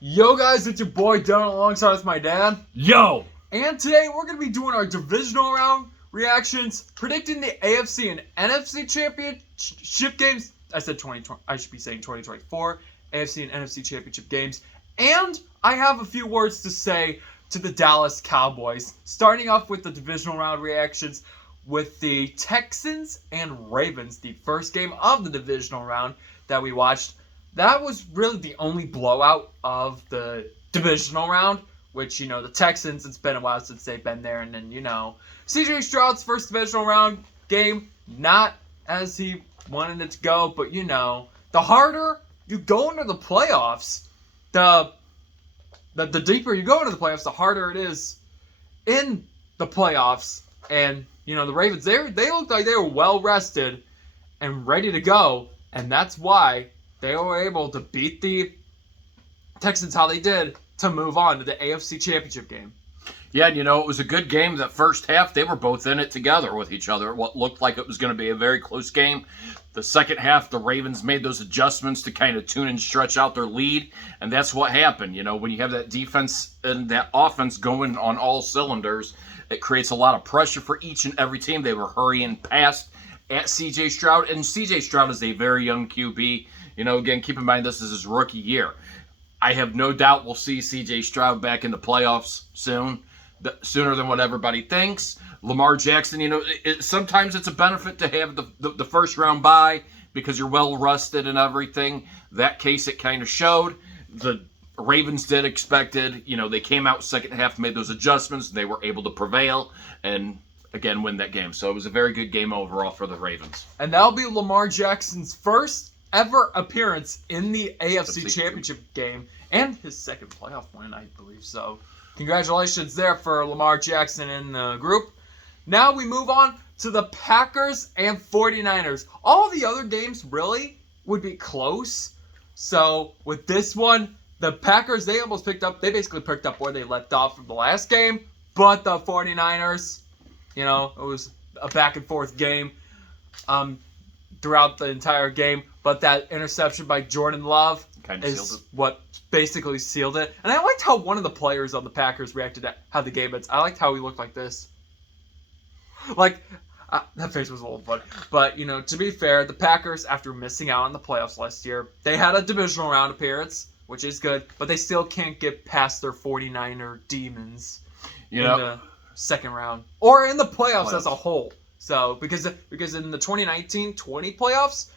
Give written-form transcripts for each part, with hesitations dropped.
Yo guys, it's your boy Dylan alongside with my dad. Yo! And today we're going to be doing our divisional round reactions, predicting the AFC and NFC championship games. I said 2020, I should be saying 2024 AFC and NFC championship games. And I have a few words to say to the Dallas Cowboys. Starting off with the divisional round reactions with the Texans and Ravens, the first game of the divisional round that we watched. That was really the only blowout of the divisional round, which, the Texans, it's been a while since they've been there. And then, CJ Stroud's first divisional round game, not as he wanted it to go, but, the harder you go into the playoffs, the deeper you go into the playoffs, the harder it is in the playoffs. And, the Ravens, they looked like they were well rested and ready to go, and that's why they were able to beat the Texans how they did to move on to the AFC Championship game. Yeah, it was a good game. That first half, they were both in it together with each other. What looked like it was going to be a very close game. The second half, the Ravens made those adjustments to kind of tune and stretch out their lead, and that's what happened. When you have that defense and that offense going on all cylinders, it creates a lot of pressure for each and every team. They were hurrying past at CJ Stroud, and CJ Stroud is a very young QB. Again, keep in mind this is his rookie year. I have no doubt we'll see CJ Stroud back in the playoffs soon, sooner than what everybody thinks. Lamar Jackson, sometimes it's a benefit to have the first round bye because you're well rested and everything. That case, it kind of showed. The Ravens did expected. They came out second half, made those adjustments. They were able to prevail and, again, win that game. So it was a very good game overall for the Ravens. And that'll be Lamar Jackson's first ever appearance in the AFC Championship game and his second playoff win, I believe. So congratulations there for Lamar Jackson in the group. Now we move on to the Packers and 49ers. All the other games really would be close. So with this one, the Packers, they basically picked up where they left off from the last game. But the 49ers, it was a back and forth game throughout the entire game. But that interception by Jordan Love is what basically sealed it. And I liked how one of the players on the Packers reacted to how the game ends. I liked how he looked like this. That face was a little funny. But, to be fair, the Packers, after missing out on the playoffs last year, they had a divisional round appearance, which is good. But they still can't get past their 49er demons in the second round. Or in the playoffs as a whole. So, because in the 2019-20 playoffs,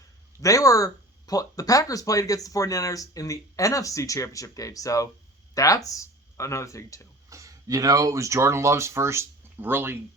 the Packers played against the 49ers in the NFC Championship game. So, that's another thing, too. It was Jordan Love's first really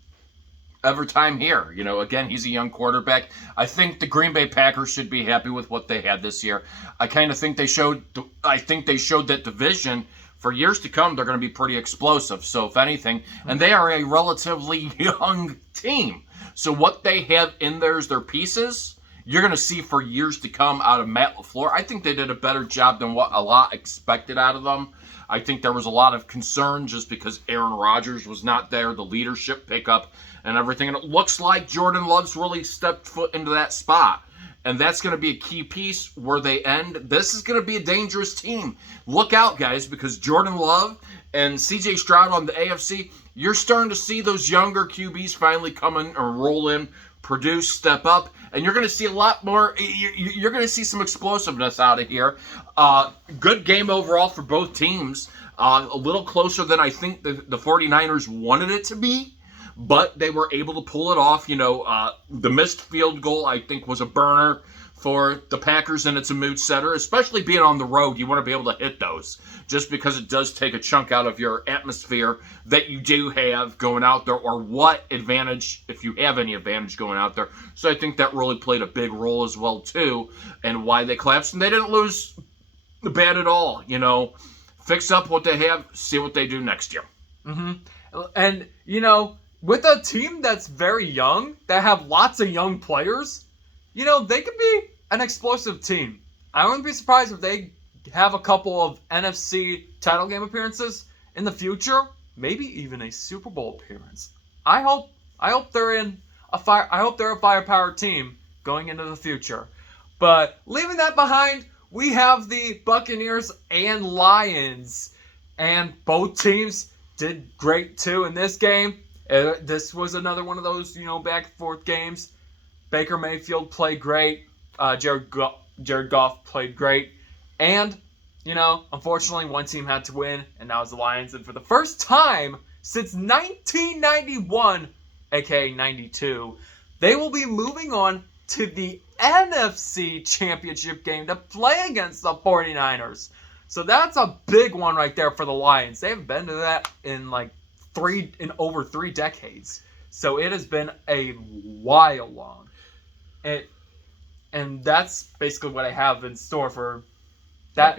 ever time here. Again, he's a young quarterback. I think the Green Bay Packers should be happy with what they had this year. I think they showed that division for years to come, they're going to be pretty explosive. So, if anything, and they are a relatively young team. So, what they have in there is their pieces. You're going to see for years to come out of Matt LaFleur. I think they did a better job than what a lot expected out of them. I think there was a lot of concern just because Aaron Rodgers was not there, the leadership pickup and everything. And it looks like Jordan Love's really stepped foot into that spot. And that's going to be a key piece where they end. This is going to be a dangerous team. Look out, guys, because Jordan Love and CJ Stroud on the AFC, you're starting to see those younger QBs finally come in and roll in, produce, step up, and you're going to see a lot more. You're going to see some explosiveness out of here. Good game overall for both teams. A little closer than I think the 49ers wanted it to be, but they were able to pull it off. The missed field goal, I think, was a burner for the Packers, and it's a mood setter, especially being on the road. You want to be able to hit those just because it does take a chunk out of your atmosphere that you do have going out there, or what advantage, if you have any advantage going out there. So I think that really played a big role as well, too, and why they collapsed. And they didn't lose bad at all. Fix up what they have, see what they do next year. Mm-hmm. And, with a team that's very young, that have lots of young players, they could be an explosive team. I wouldn't be surprised if they have a couple of NFC title game appearances in the future, maybe even a Super Bowl appearance. I hope they're a firepower team going into the future. But leaving that behind, we have the Buccaneers and Lions. And both teams did great too in this game. This was another one of those, back and forth games. Baker Mayfield played great. Jared Goff played great. And, unfortunately, one team had to win, and that was the Lions. And for the first time since 1991, aka 92, they will be moving on to the NFC Championship game to play against the 49ers. So that's a big one right there for the Lions. They haven't been to that in over 3 decades. So it has been a while long. And that's basically what I have in store for that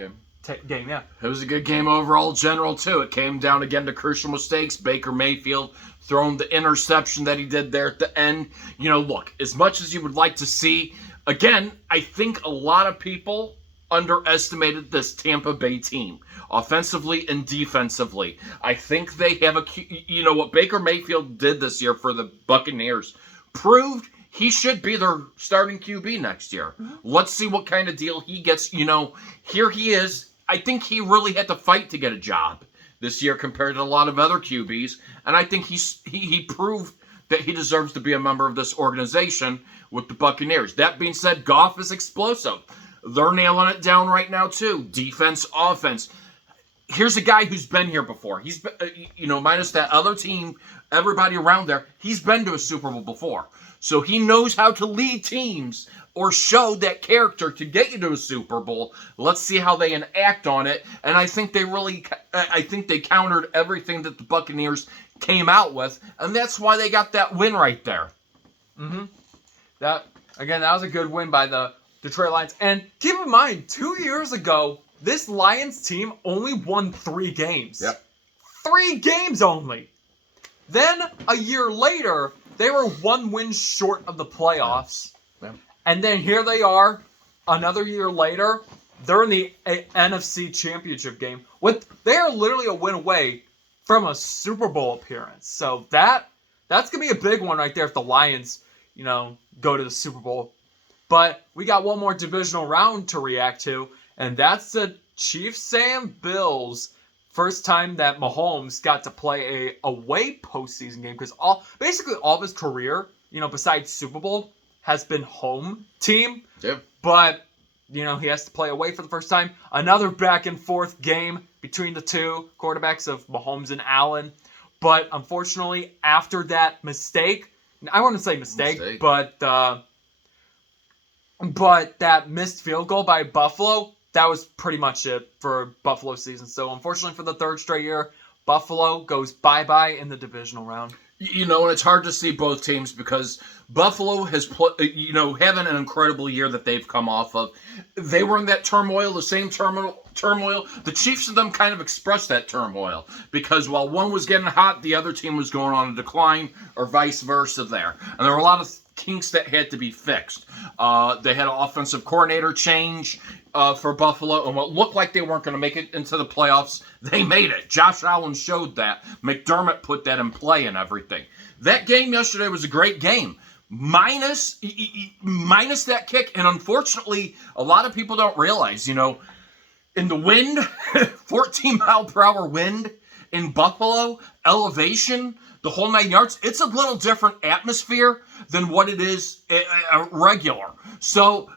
game, yeah. It was a good game overall, general, too. It came down again to crucial mistakes. Baker Mayfield throwing the interception that he did there at the end. Look, as much as you would like to see, again, I think a lot of people underestimated this Tampa Bay team, offensively and defensively. I think they have what Baker Mayfield did this year for the Buccaneers proved he should be their starting QB next year. Let's see what kind of deal he gets. Here he is. I think he really had to fight to get a job this year compared to a lot of other QBs, and I think he proved that he deserves to be a member of this organization with the Buccaneers. That being said, Goff is explosive. They're nailing it down right now, too. Defense, offense. Here's a guy who's been here before. He's been, minus that other team, everybody around there, he's been to a Super Bowl before. So he knows how to lead teams or show that character to get you to a Super Bowl. Let's see how they enact on it. And I think they countered everything that the Buccaneers came out with. And that's why they got that win right there. That was a good win by the Detroit Lions. And keep in mind, 2 years ago, this Lions team only won 3 games. Yep. 3 games only. Then, a year later, they were 1 win short of the playoffs. Yep. And then here they are, another year later, they're in the NFC Championship game. They are literally a win away from a Super Bowl appearance. So that's going to be a big one right there if the Lions, go to the Super Bowl. But we got one more divisional round to react to, and that's the Chiefs and Bills. First time that Mahomes got to play a away postseason game, because basically all of his career, besides Super Bowl, has been home team. Yep. But, he has to play away for the first time. Another back and forth game between the two quarterbacks of Mahomes and Allen. But unfortunately, after that mistake, I wouldn't say mistake. But that missed field goal by Buffalo, that was pretty much it for Buffalo's season. So unfortunately for the 3rd straight year, Buffalo goes bye-bye in the divisional round. And it's hard to see both teams because Buffalo has, having an incredible year that they've come off of. They were in that turmoil, the same turmoil. The Chiefs and them kind of expressed that turmoil because while one was getting hot, the other team was going on a decline or vice versa there. And there were a lot of kinks that had to be fixed. They had an offensive coordinator change for Buffalo, and what looked like they weren't going to make it into the playoffs, they made it. Josh Allen showed that. McDermott put that in play and everything. That game yesterday was a great game. Minus that kick, and unfortunately, a lot of people don't realize, in the wind, 14-mile-per-hour wind in Buffalo, elevation, the whole 9 yards, it's a little different atmosphere than what it is regular. So,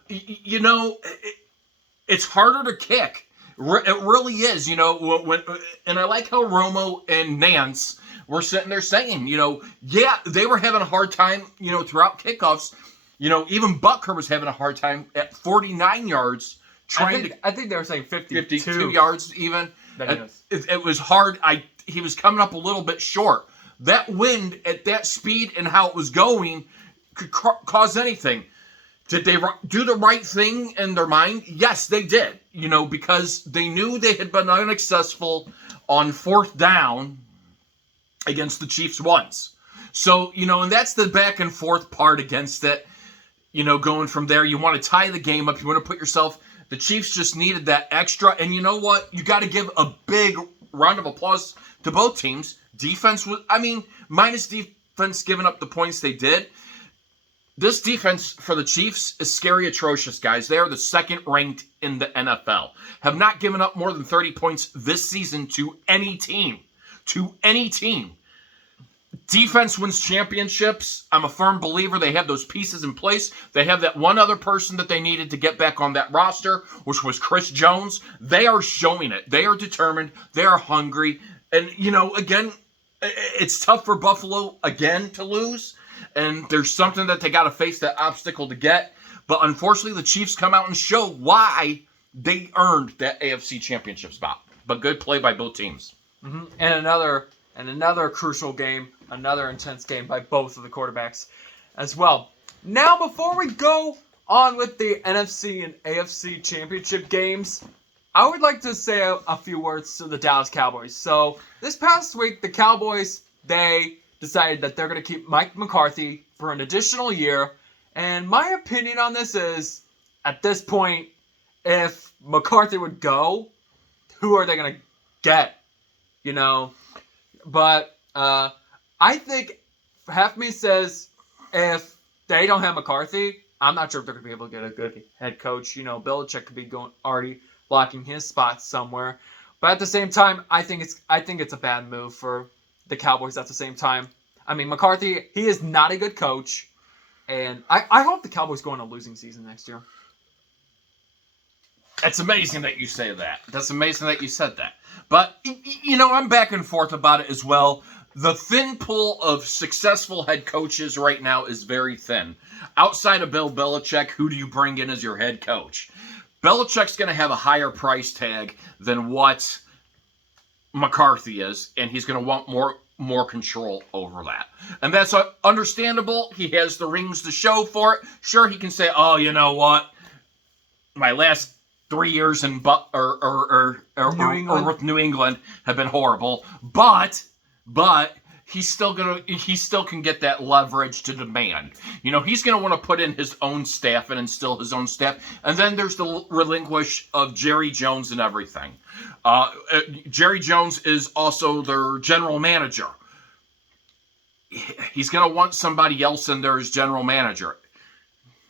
it's harder to kick. It really is, and I like how Romo and Nance were sitting there saying, they were having a hard time, throughout kickoffs. Even Butker was having a hard time at 49 yards I think they were saying 52 yards even. It was hard. He was coming up a little bit short. That wind at that speed and how it was going could cause anything. Did they do the right thing in their mind? Yes, they did. Because they knew they had been unsuccessful on 4th down against the Chiefs once. So, and that's the back and forth part against it. Going from there, you want to tie the game up. You want to put yourself. The Chiefs just needed that extra. And you know what? You got to give a big round of applause to both teams. Defense was, minus defense giving up the points they did. This defense for the Chiefs is scary atrocious, guys. They are the second ranked in the NFL. Have not given up more than 30 points this season to any team. To any team. Defense wins championships. I'm a firm believer they have those pieces in place. They have that one other person that they needed to get back on that roster, which was Chris Jones. They are showing it. They are determined. They are hungry. And, again, it's tough for Buffalo, again, to lose. And there's something that they got to face that obstacle to get. But unfortunately, the Chiefs come out and show why they earned that AFC championship spot. But good play by both teams. Mm-hmm. And another crucial game, another intense game by both of the quarterbacks as well. Now, before we go on with the NFC and AFC championship games, I would like to say a few words to the Dallas Cowboys. So, this past week, the Cowboys, they decided that they're going to keep Mike McCarthy for an additional year. And my opinion on this is, at this point, if McCarthy would go, who are they going to get? But I think half me says if they don't have McCarthy, I'm not sure if they're going to be able to get a good head coach. Belichick could be already blocking his spot somewhere. But at the same time, I think it's a bad move for the Cowboys at the same time. I mean, McCarthy, he is not a good coach. And I hope the Cowboys go on a losing season next year. It's amazing that you say that. That's amazing that you said that. But, I'm back and forth about it as well. The thin pool of successful head coaches right now is very thin. Outside of Bill Belichick, who do you bring in as your head coach? Belichick's going to have a higher price tag than what McCarthy is, and he's going to want more control over that. And that's understandable. He has the rings to show for it. Sure, he can say, oh, you know what? My last 3 years in with New England have been horrible, but he still can get that leverage to demand. He's gonna want to put in his own staff and instill his own staff, and then there's the relinquish of Jerry Jones and everything. Jerry Jones is also their general manager. He's gonna want somebody else in there as general manager.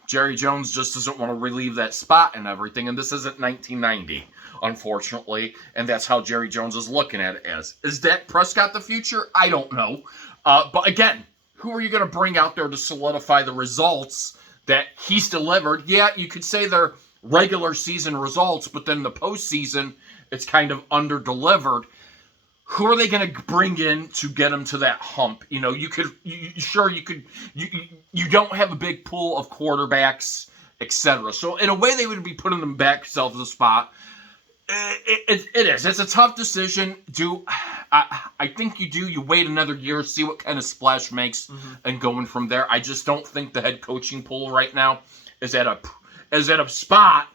Jerry Jones just doesn't want to relieve that spot and everything, and this isn't 1990, unfortunately, and that's how Jerry Jones is looking at it as. Is Dak Prescott the future? I don't know. But again, who are you going to bring out there to solidify the results that he's delivered? Yeah, you could say they're regular season results, but then the postseason, it's kind of under-delivered. Who are they going to bring in to get them to that hump? You don't have a big pool of quarterbacks, etc. So in a way, they would be putting them back themselves in the spot. It is. It's a tough decision. I think you wait another year, see what kind of splash makes, and going from there. I just don't think the head coaching pool right now is at a spot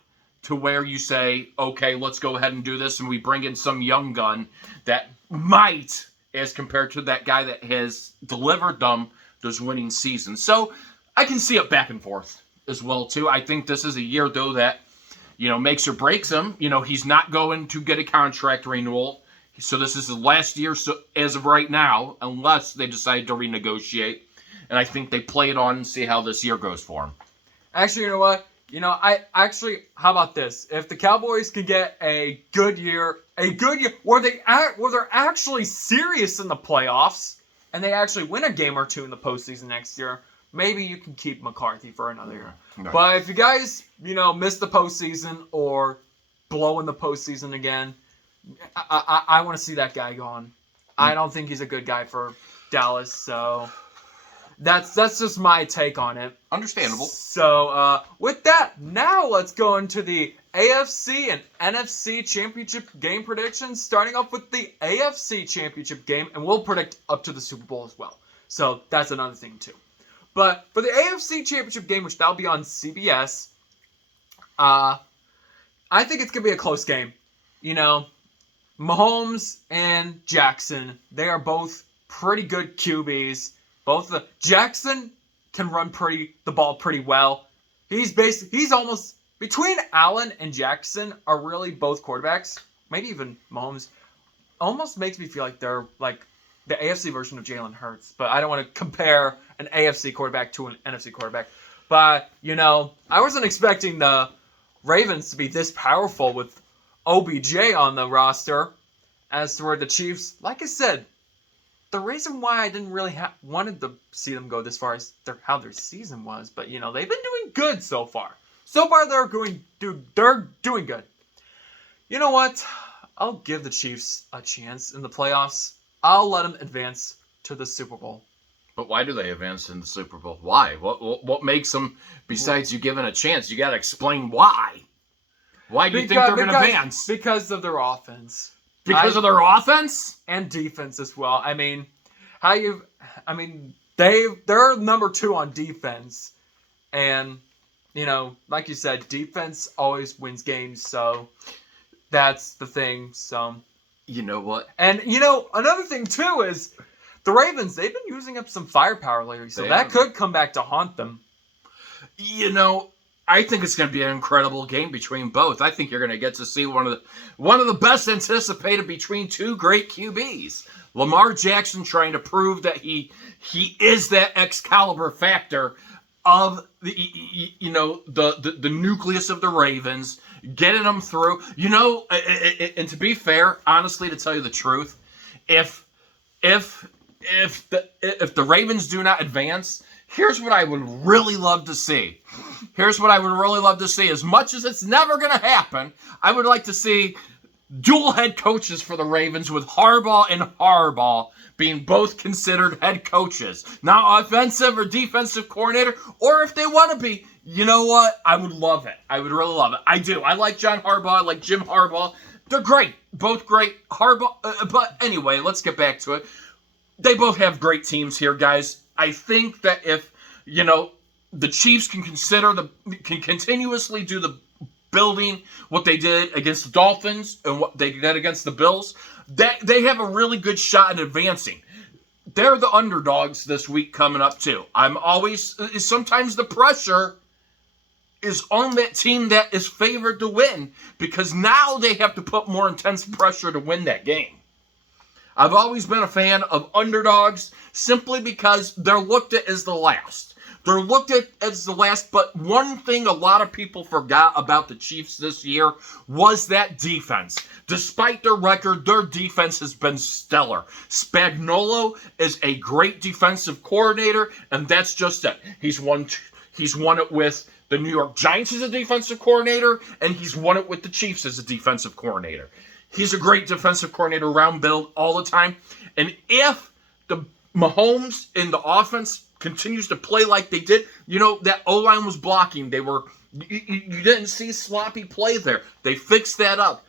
to where you say, okay, let's go ahead and do this, and we bring in some young gun that might, as compared to that guy that has delivered them those winning seasons. So I can see it back and forth as well, too. I think this is a year, though, that, makes or breaks him. He's not going to get a contract renewal. So this is his last year as of right now, unless they decide to renegotiate. And I think they play it on and see how this year goes for him. Actually, you know what? How about this? If the Cowboys could get a good year where they're actually serious in the playoffs, and they actually win a game or two in the postseason next year, maybe you can keep McCarthy for another year. Nice. But if you guys, miss the postseason or blow in the postseason again, I want to see that guy gone. I don't think he's a good guy for Dallas, so that's just my take on it. Understandable. So, with that, now let's go into the AFC and NFC championship game predictions, starting off with the AFC championship game, and we'll predict up to the Super Bowl as well. So, that's another thing, too. But for the AFC championship game, which that'll be on CBS, I think it's going to be a close game. Mahomes and Jackson, they are both pretty good QBs. Jackson can run the ball pretty well. He's almost between Allen and Jackson are really both quarterbacks. Maybe even Mahomes almost makes me feel like they're like the AFC version of Jalen Hurts, but I don't want to compare an AFC quarterback to an NFC quarterback. But, I wasn't expecting the Ravens to be this powerful with OBJ on the roster as to where the Chiefs, like I said, the reason why I didn't really wanted to see them go this far is how their season was. But, they've been doing good so far. So far, they're doing good. You know what? I'll give the Chiefs a chance in the playoffs. I'll let them advance to the Super Bowl. But why do they advance in the Super Bowl? Why? What makes them, besides you giving a chance? You got to explain why. Why do you think they're going to advance? Because of their offense. Because of their offense? And defense as well. They're number 2 on defense. And, like you said, defense always wins games. So that's the thing. So, you know what? And, another thing, too, is the Ravens, they've been using up some firepower lately. So that could come back to haunt them. I think it's going to be an incredible game between both. I think you're going to get to see one of the best anticipated between two great QBs. Lamar Jackson trying to prove that he is that Excalibur factor of the nucleus of the Ravens, getting them through. And to be fair, honestly, to tell you the truth, if the Ravens do not advance, here's what I would really love to see. As much as it's never going to happen, I would like to see dual head coaches for the Ravens with Harbaugh and Harbaugh being both considered head coaches. Not offensive or defensive coordinator, or if they want to be, you know what? I would love it. I would really love it. I do. I like John Harbaugh. I like Jim Harbaugh. They're great. Both great. Harbaugh. But anyway, let's get back to it. They both have great teams here, guys. I think that if, the Chiefs can continuously do the building what they did against the Dolphins and what they did against the Bills, they have a really good shot at advancing. They're the underdogs this week coming up too. Sometimes the pressure is on that team that is favored to win because now they have to put more intense pressure to win that game. I've always been a fan of underdogs simply because they're looked at as the last. But one thing a lot of people forgot about the Chiefs this year was that defense. Despite their record, their defense has been stellar. Spagnuolo is a great defensive coordinator, and that's just it. He's won it with the New York Giants as a defensive coordinator, and he's won it with the Chiefs as a defensive coordinator. He's a great defensive coordinator, round build all the time. And if the Mahomes in the offense continues to play like they did, that O-line was blocking. You didn't see sloppy play there. They fixed that up.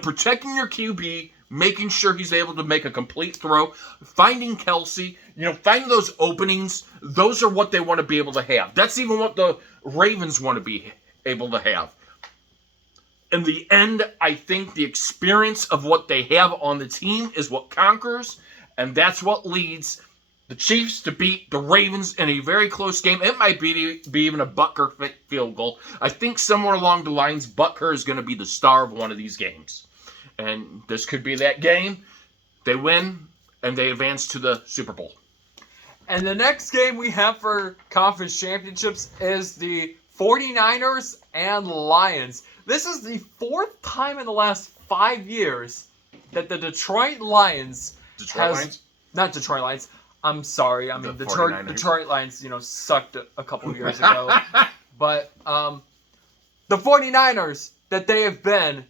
Protecting your QB, making sure he's able to make a complete throw, finding Kelsey, finding those openings. Those are what they want to be able to have. That's even what the Ravens want to be able to have. In the end, I think the experience of what they have on the team is what conquers, and that's what leads the Chiefs to beat the Ravens in a very close game. It might be even a Butker field goal. I think somewhere along the lines, Butker is going to be the star of one of these games. And this could be that game. They win, and they advance to the Super Bowl. And the next game we have for conference championships is the 49ers and Lions. This is the 4th time in the last 5 years that the Detroit Lions not Detroit Lions. I'm sorry. I mean, Detroit Lions, sucked a couple of years ago. But the 49ers, that they have been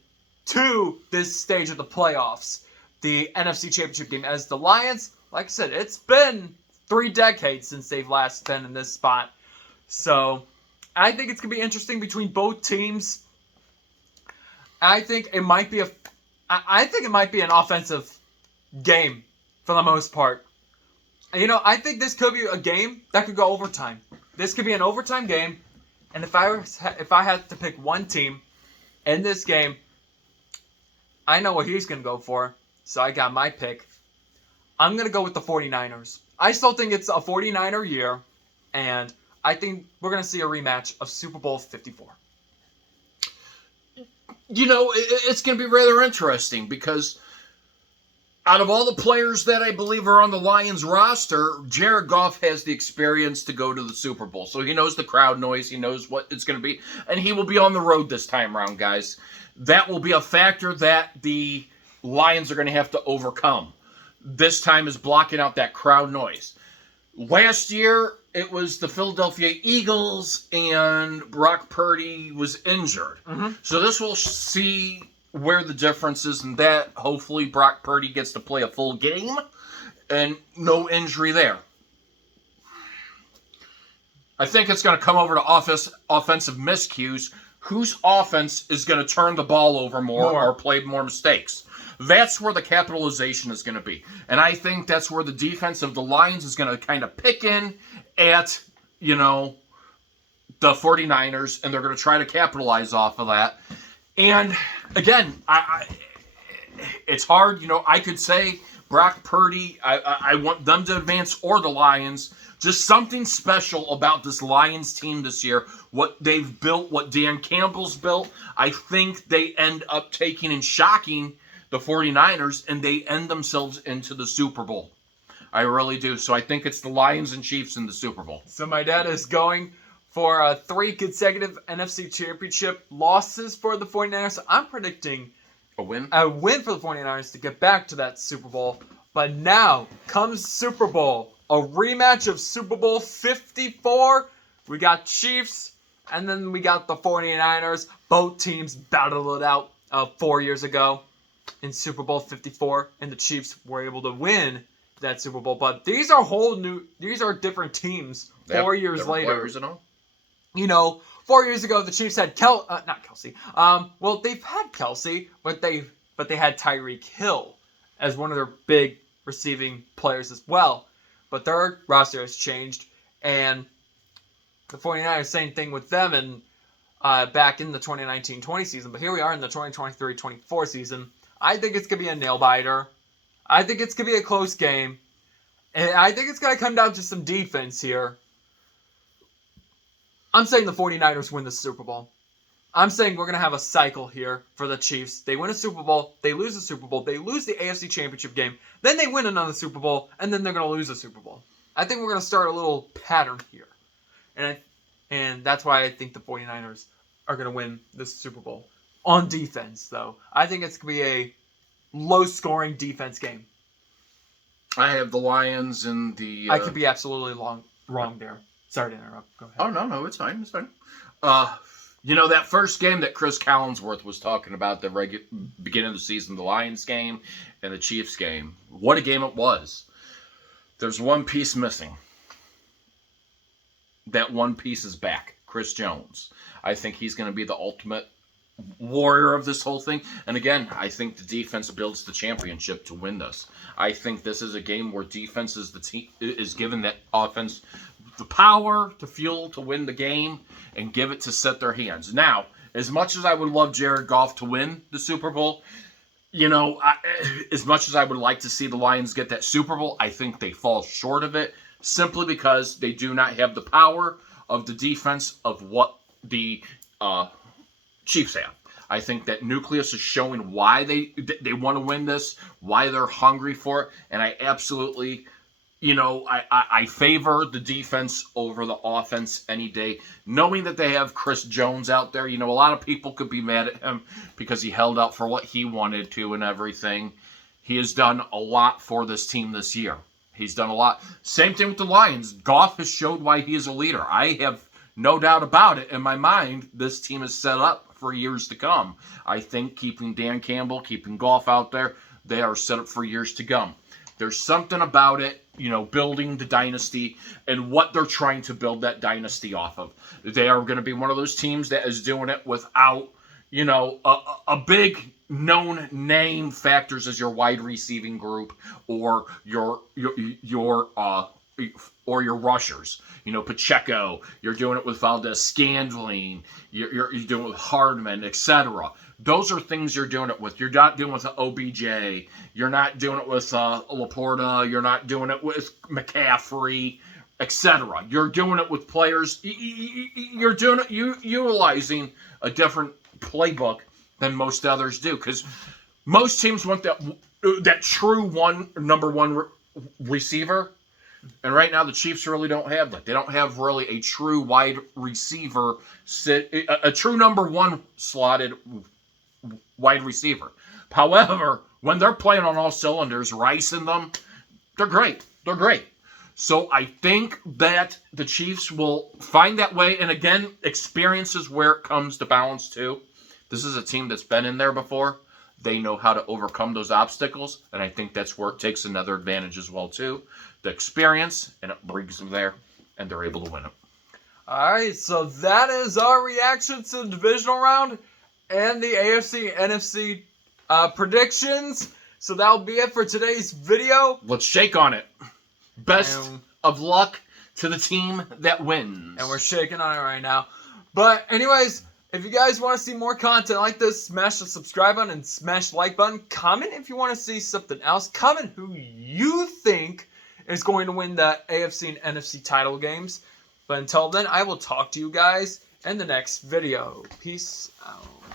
to this stage of the playoffs, the NFC Championship game. As the Lions, like I said, it's been 3 decades since they've last been in this spot. So I think it's going to be interesting between both teams. I think it might be an offensive game for the most part. I think this could be a game that could go overtime. This could be an overtime game, and if I had to pick one team in this game, I know what he's going to go for, so I got my pick. I'm going to go with the 49ers. I still think it's a 49er year, and I think we're going to see a rematch of Super Bowl 54. It's going to be rather interesting because out of all the players that I believe are on the Lions roster, Jared Goff has the experience to go to the Super Bowl. So he knows the crowd noise. He knows what it's going to be. And he will be on the road this time around, guys. That will be a factor that the Lions are going to have to overcome. This time is blocking out that crowd noise. Last year, it was the Philadelphia Eagles, and Brock Purdy was injured. Mm-hmm. So this will see where the difference is in that. Hopefully Brock Purdy gets to play a full game and no injury there. I think it's going to come over to offensive miscues. Whose offense is going to turn the ball over more or play more mistakes? That's where the capitalization is going to be. And I think that's where the defense of the Lions is going to kind of pick in at, the 49ers, and they're going to try to capitalize off of that. And again, it's hard. I could say Brock Purdy, I want them to advance, or the Lions. Just something special about this Lions team this year. What they've built, what Dan Campbell's built, I think they end up taking and shocking the 49ers, and they end themselves into the Super Bowl. I really do. So I think it's the Lions and Chiefs in the Super Bowl. So my dad is going for 3 consecutive NFC Championship losses for the 49ers. I'm predicting A win? a win for the 49ers to get back to that Super Bowl. But now comes Super Bowl. A rematch of Super Bowl 54. We got Chiefs, and then we got the 49ers. Both teams battled it out 4 years ago in Super Bowl 54, and the Chiefs were able to win that Super Bowl. But these are different teams 4 years later. Players and all. 4 years ago, the Chiefs had not Kelsey. Well, they've had Kelsey, but they had Tyreek Hill as one of their big receiving players as well. But their roster has changed, and the 49ers, same thing with them, and back in the 2019-20 season. But here we are in the 2023-24 season. I think it's going to be a nail-biter. I think it's going to be a close game. And I think it's going to come down to some defense here. I'm saying the 49ers win the Super Bowl. I'm saying we're going to have a cycle here for the Chiefs. They win a Super Bowl, they lose the Super Bowl, they lose the AFC Championship game, then they win another Super Bowl, and then they're going to lose a Super Bowl. I think we're going to start a little pattern here. And that's why I think the 49ers are going to win this Super Bowl. On defense, though. I think it's going to be a low-scoring defense game. I have the Lions and the... I could be absolutely wrong there. Sorry to interrupt. Go ahead. Oh, no, it's fine. It's fine. That first game that Chris Collinsworth was talking about, the beginning of the season, the Lions game and the Chiefs game. What a game it was. There's one piece missing. That one piece is back. Chris Jones. I think he's going to be the ultimate warrior of this whole thing. And again, I think the defense builds the championship to win this. I think this is a game where defense is given that offense the power, to fuel, to win the game, and give it to set their hands. Now, as much as I would love Jared Goff to win the Super Bowl, as much as I would like to see the Lions get that Super Bowl, I think they fall short of it simply because they do not have the power of the defense of what the Chiefs have. I think that nucleus is showing why they want to win this, why they're hungry for it, and I absolutely... I favor the defense over the offense any day, knowing that they have Chris Jones out there. A lot of people could be mad at him because he held out for what he wanted to and everything. He has done a lot for this team this year. He's done a lot. Same thing with the Lions. Goff has showed why he is a leader. I have no doubt about it. In my mind, this team is set up for years to come. I think keeping Dan Campbell, keeping Goff out there, they are set up for years to come. There's something about it, building the dynasty and what they're trying to build that dynasty off of. They are going to be one of those teams that is doing it without, a big known name factors as your wide receiving group or your rushers. Pacheco. You're doing it with Valdez-Scantling. You're doing it with Hardman, etc. Those are things you're doing it with. You're not doing it with OBJ. You're not doing it with Laporta. You're not doing it with McCaffrey, etc. You're doing it with players. You're doing it utilizing a different playbook than most others do. Because most teams want that true number one receiver. And right now, the Chiefs really don't have that. They don't have really a true wide receiver, a true number one slotted wide receiver. However, when they're playing on all cylinders, Rice and them, they're great. They're great. So I think that the Chiefs will find that way. And again, experience is where it comes to balance too. This is a team that's been in there before. They know how to overcome those obstacles. And I think that's where it takes another advantage as well too. The experience, and it brings them there, and they're able to win it. All right, so that is our reaction to the divisional round and the AFC NFC predictions. So that'll be it for today's video. Let's shake on it. Best of luck to the team that wins. And we're shaking on it right now. But anyways, if you guys want to see more content like this, smash the subscribe button and smash the like button. Comment if you want to see something else. Comment who you think is going to win the AFC and NFC title games. But until then, I will talk to you guys in the next video. Peace out.